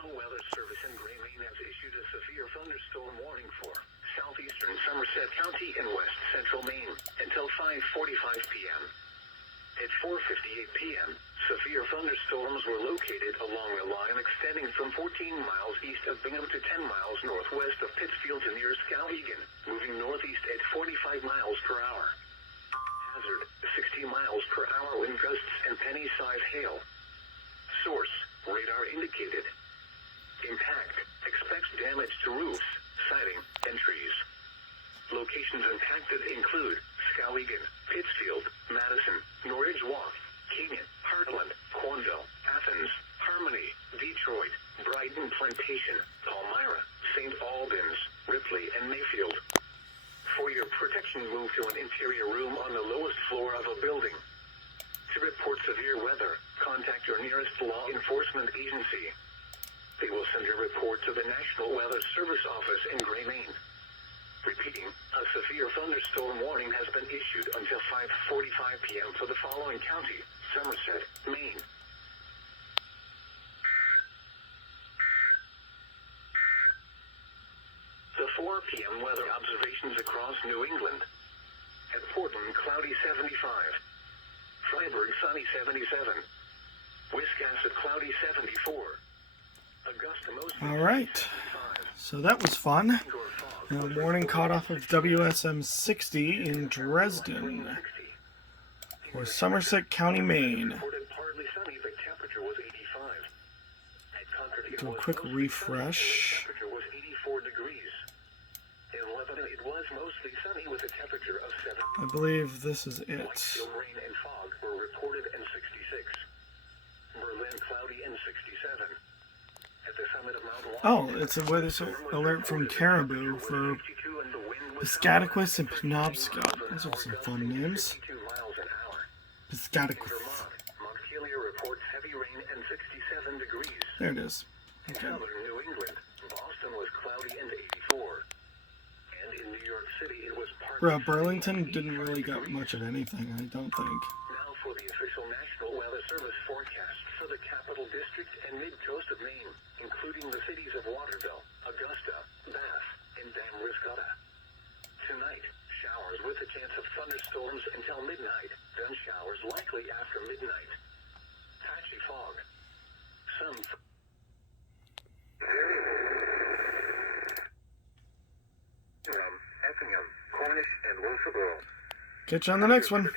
National Weather Service in Gray, Maine has issued a severe thunderstorm warning for southeastern Somerset County and west central Maine until 5:45 p.m. At 4:58 p.m., severe thunderstorms were located along a line extending from 14 miles east of Bingham to 10 miles northwest of Pittsfield to near Skowhegan, moving northeast at 45 miles per hour. Hazard, 60 miles per hour wind gusts and penny-sized hail. Source, radar indicated. Impact, expects damage to roofs, siding, and trees. Locations impacted include Skowhegan, Pittsfield, Madison, Norridge Walk, Canyon, Heartland, Cornville, Athens, Harmony, Detroit, Brighton Plantation, Palmyra, St. Albans, Ripley, and Mayfield. For your protection, move to an interior room on the lowest floor of a building. To report severe weather, contact your nearest law enforcement agency. They will send your report to the National Weather Service office in Gray, Maine. Repeating, a severe thunderstorm warning has been issued until 5:45 p.m. for the following county: Somerset, Maine. The 4 p.m. weather observations across New England. At Portland, cloudy 75. Freiburg, sunny 77. Wiscasset, cloudy 74. Augusta, mostly. All right. So that was fun. Morning caught off of WSM 60 in Dresden for Somerset County, Maine. Do a quick refresh. I believe this is it. Oh, it's a weather alert from Caribou for Piscataquis and Penobscot. Those are some fun names. Piscataquis. There it is. Okay. Burlington didn't really got much of anything, I don't think. Now for the official National Weather Service forecast for the Capital District and mid-coast of Maine, including the cities of Waterville, Augusta, Bath, and Damariscotta. Tonight, showers with a chance of thunderstorms until midnight, then showers likely after midnight. Patchy fog. Some Effingham, Cornish, and Wolfeboro. Catch you on the next one.